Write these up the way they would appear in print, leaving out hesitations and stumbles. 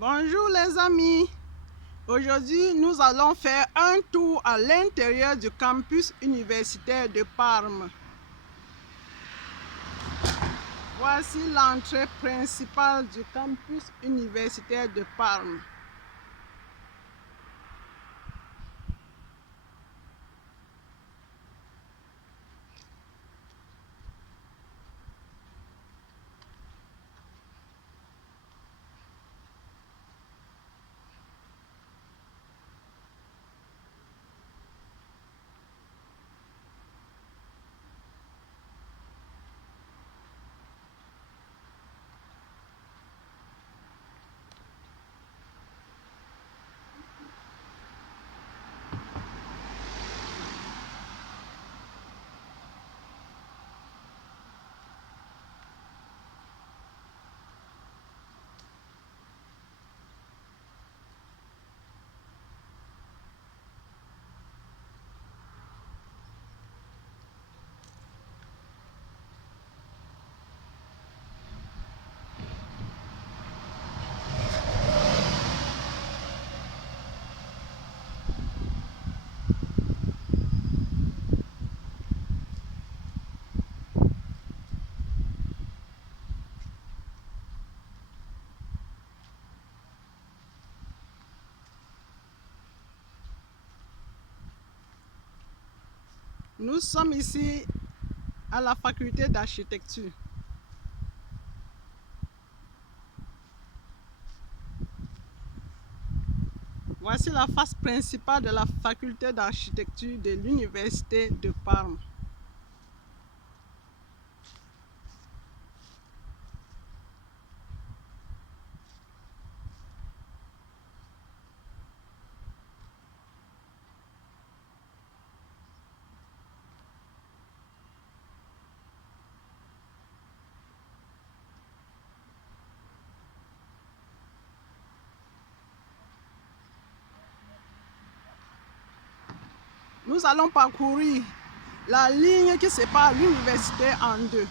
Bonjour les amis, aujourd'hui nous allons faire un tour à l'intérieur du campus universitaire de Parme. Voici l'entrée principale du campus universitaire de Parme. Nous sommes ici à la faculté d'architecture. Voici la face principale de la faculté d'architecture de l'université de Parme. Nous allons parcourir la ligne qui sépare l'université en deux.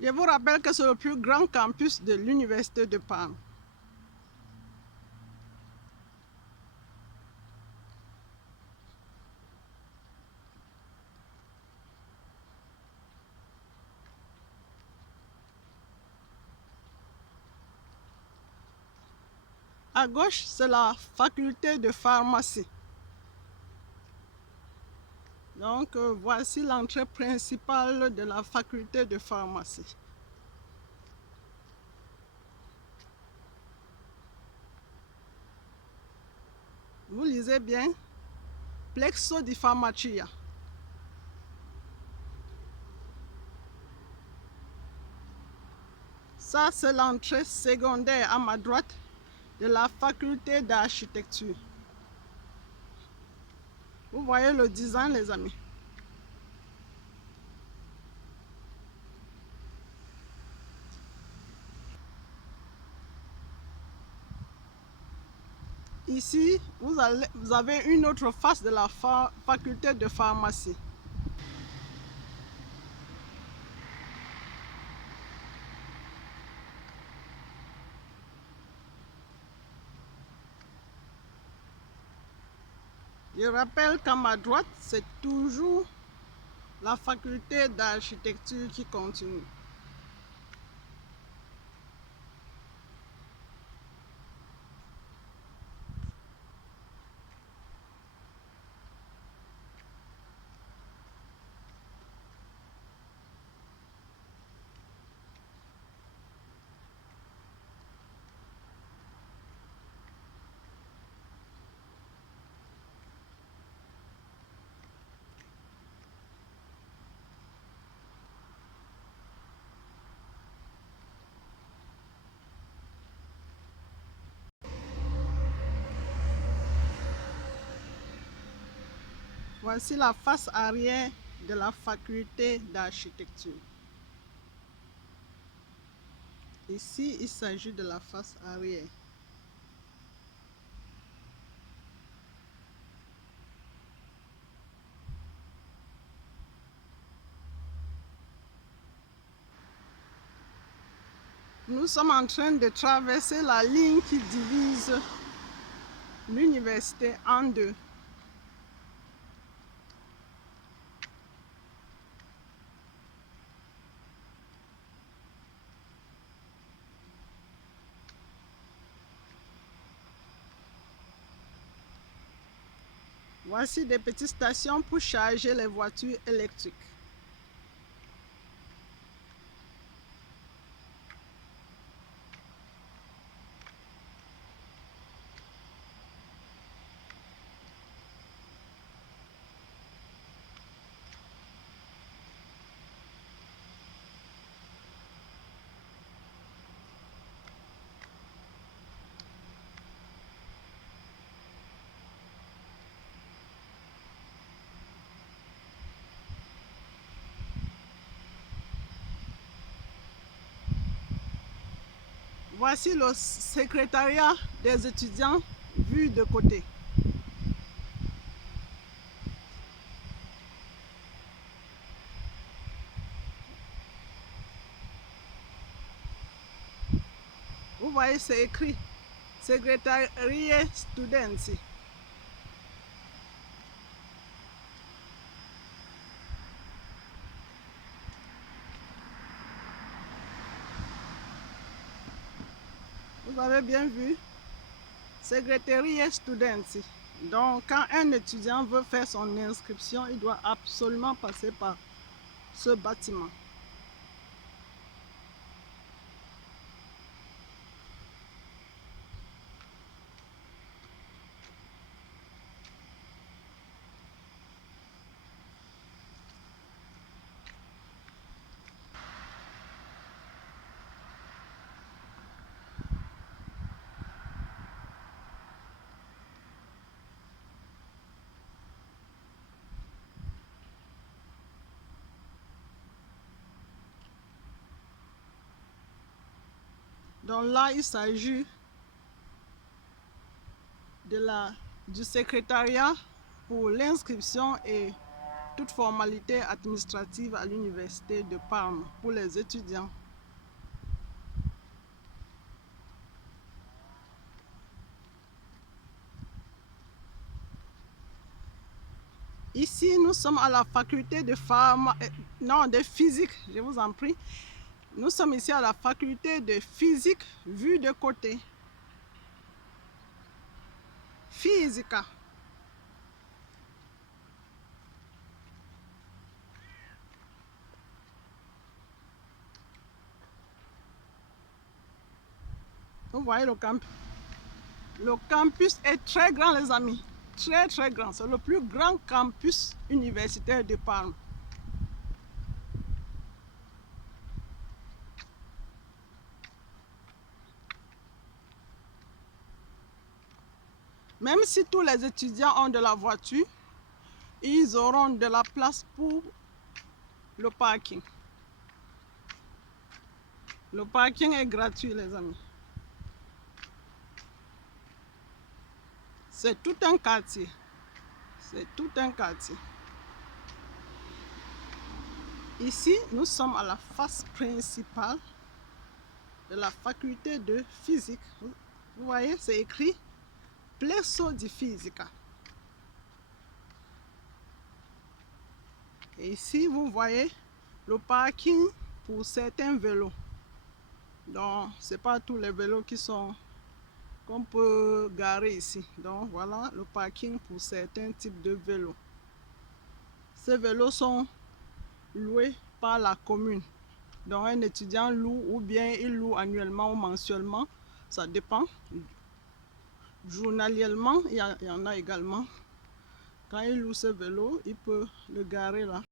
Je vous rappelle que c'est le plus grand campus de l'université de Parme. À gauche, c'est la faculté de pharmacie. Donc, voici l'entrée principale de la faculté de pharmacie. Vous lisez bien, Plexo di Farmacia. Ça, c'est l'entrée secondaire à ma droite de la faculté d'architecture. Vous voyez le design, les amis. Ici, vous avez une autre face de la faculté de pharmacie. Je rappelle qu'à ma droite, c'est toujours la faculté d'architecture qui continue. Voici la face arrière de la faculté d'architecture. Ici, il s'agit de la face arrière. Nous sommes en train de traverser la ligne qui divise l'université en deux. Voici des petites stations pour charger les voitures électriques. Voici le secrétariat des étudiants vu de côté. Vous voyez, c'est écrit Secretariat Students. Vous avez bien vu, Secretariat Students. Donc, quand un étudiant veut faire son inscription, il doit absolument passer par ce bâtiment. Donc là, il s'agit du secrétariat pour l'inscription et toute formalité administrative à l'université de Parme pour les étudiants. Ici, nous sommes à la faculté de de physique, je vous en prie. Nous sommes ici à la faculté de physique vue de côté. Physica. Vous voyez le campus. Le campus est très grand, les amis. Très, très grand. C'est le plus grand campus universitaire de Parme. Même si tous les étudiants ont de la voiture, ils auront de la place pour le parking. Le parking est gratuit, les amis. C'est tout un quartier. C'est tout un quartier. Ici, nous sommes à la face principale de la faculté de physique. Vous voyez, c'est écrit Plesso di Fisica. Et ici, vous voyez le parking pour certains vélos. Donc, ce n'est pas tous les vélos qu'on peut garer ici. Donc, voilà le parking pour certains types de vélos. Ces vélos sont loués par la commune. Donc, un étudiant loue ou bien il loue annuellement ou mensuellement. Ça dépend. Journalièrement, il y en a également. Quand il loue ce vélo, il peut le garer là.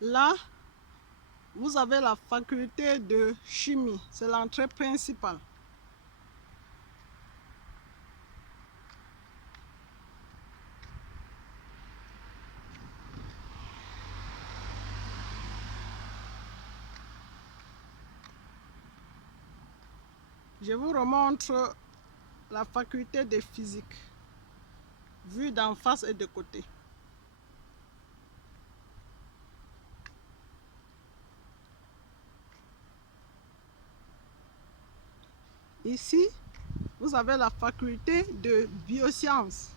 Là, vous avez la faculté de chimie, c'est l'entrée principale. Je vous remontre la faculté de physique, vue d'en face et de côté. Ici, vous avez la faculté de biosciences,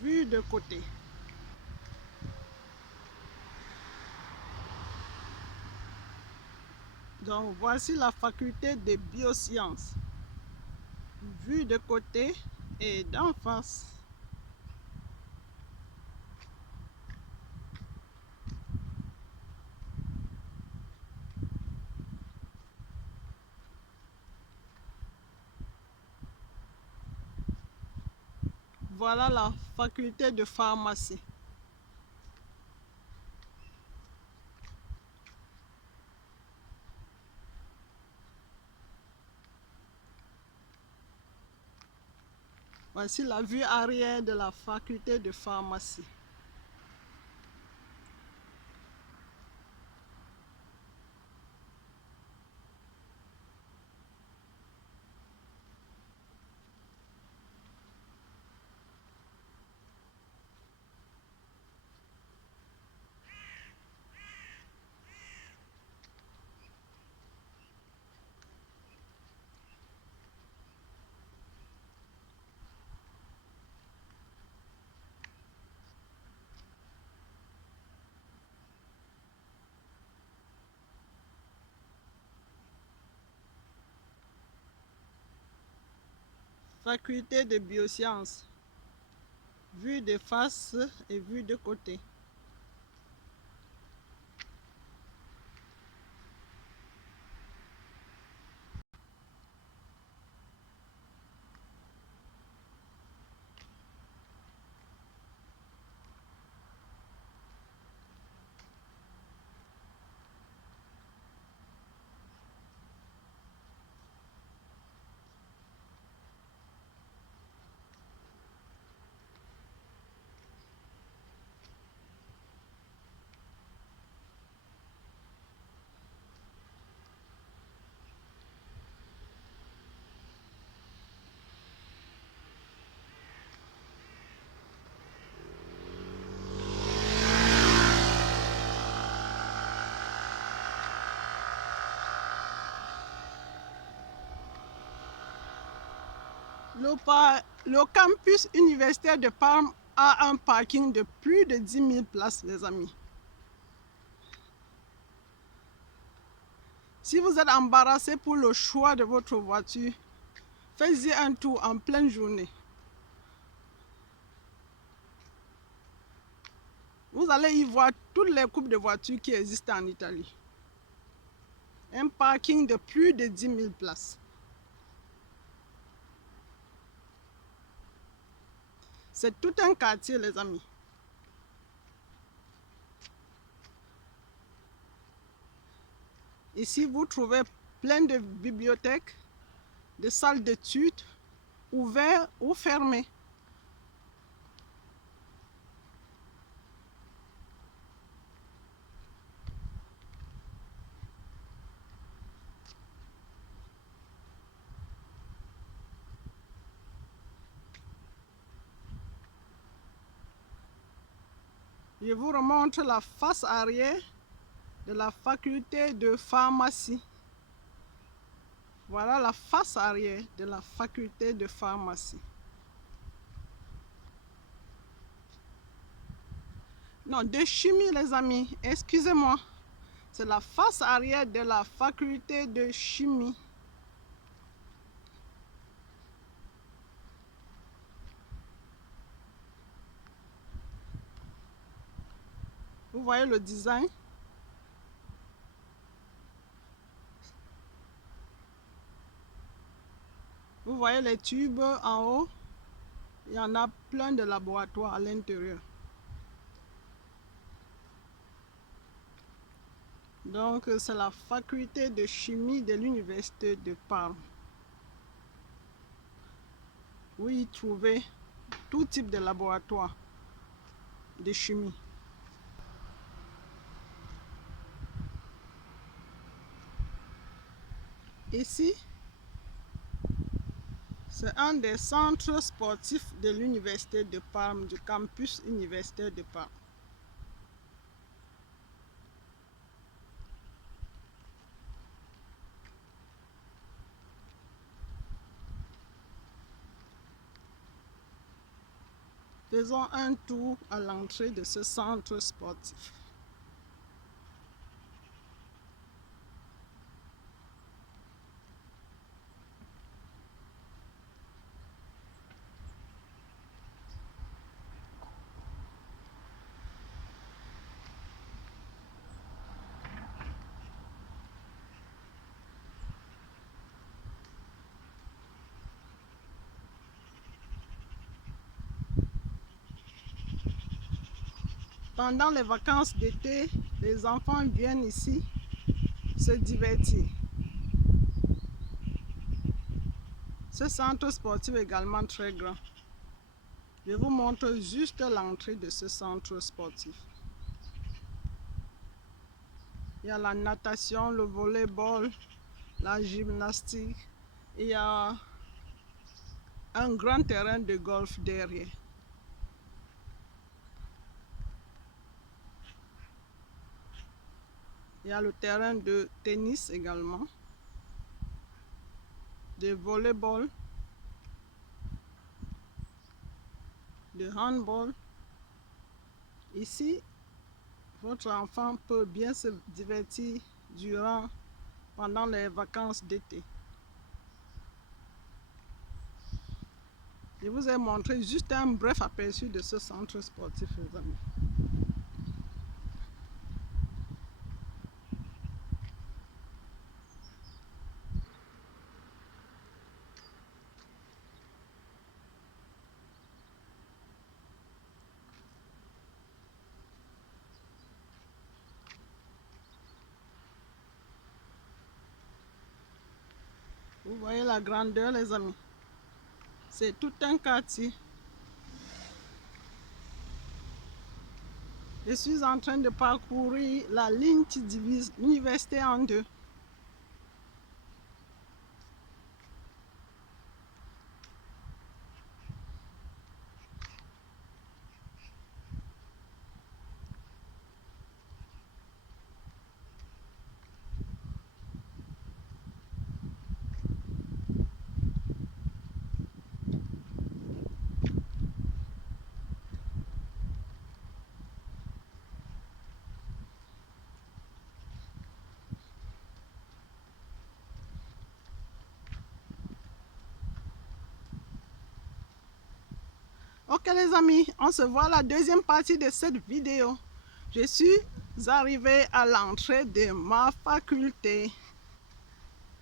vue de côté. Donc, voici la faculté de biosciences, vue de côté et d'en face. Voilà la faculté de pharmacie. Voici la vue arrière de la faculté de pharmacie. Faculté de biosciences, vue de face et vue de côté. Le campus universitaire de Parme a un parking de plus de 10 000 places, les amis. Si vous êtes embarrassé pour le choix de votre voiture, faites-y un tour en pleine journée. Vous allez y voir toutes les coupes de voitures qui existent en Italie. Un parking de plus de 10 000 places. C'est tout un quartier, les amis. Ici, vous trouvez plein de bibliothèques, de salles d'études, ouvertes ou fermées. Je vous remontre la face arrière de la faculté de pharmacie. Voilà la face arrière de la faculté de pharmacie. Non, de chimie, les amis. Excusez-moi. C'est la face arrière de la faculté de chimie. Vous voyez le design? Vous voyez les tubes en haut? Il y en a plein de laboratoires à l'intérieur. Donc, c'est la faculté de chimie de l'université de Parme. Vous y trouvez tout type de laboratoire de chimie. Ici, c'est un des centres sportifs de l'université de Parme, du campus universitaire de Parme. Faisons un tour à l'entrée de ce centre sportif. Pendant les vacances d'été, les enfants viennent ici se divertir. Ce centre sportif est également très grand. Je vous montre juste l'entrée de ce centre sportif. Il y a la natation, le volleyball, la gymnastique. Il y a un grand terrain de golf derrière. Il y a le terrain de tennis également, de volleyball, de handball. Ici, votre enfant peut bien se divertir pendant les vacances d'été. Je vous ai montré juste un bref aperçu de ce centre sportif, les amis. Vous voyez la grandeur, les amis. C'est tout un quartier. Je suis en train de parcourir la ligne qui divise l'université en deux. Ok les amis, on se voit à la deuxième partie de cette vidéo. Je suis arrivée à l'entrée de ma faculté.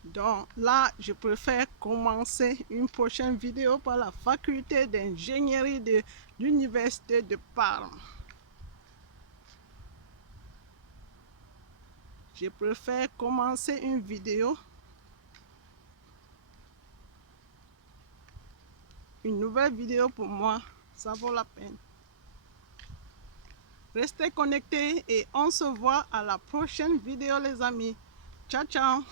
Donc là, je préfère commencer une prochaine vidéo par la faculté d'ingénierie de l'université de Parme. Je préfère commencer une vidéo, une nouvelle vidéo pour moi, ça vaut la peine. Restez connectés et on se voit à la prochaine vidéo les amis. Ciao, ciao.